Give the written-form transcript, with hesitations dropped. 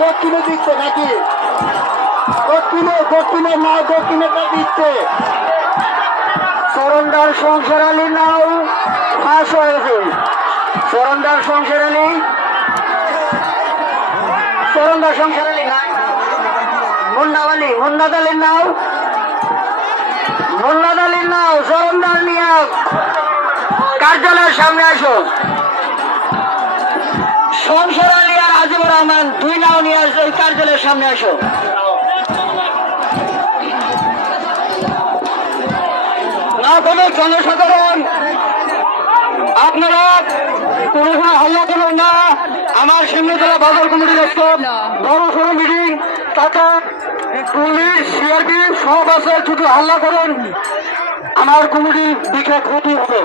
দক্ষিণে দিচ্ছে নাকি দক্ষিণে না দক্ষিণেটা দিচ্ছে সরন্দার সংসার আলী নাও ফাঁস হয়েছে সরন্দার সংসার আলী না মুন্নাদ আলীর নাও সরন্দার নিয়ে কার্যালয়ের সামনে আসো সংসার আলী আর আজিবুর রহমান দুই নাও নিয়ে আসো ওই কার্যালয়ের সামনে আসো না কোনো জনসাধারণ আপনারা কোনো হাল্লা করুন না আমার সিংহতলা বাজার কমিটির একটা বড় সড়ো মিটিং তাতে পুলিশ সিআরপি সব আছে যদি হাল্লা করেন আমার কমিটির দিকে ক্ষতি হবে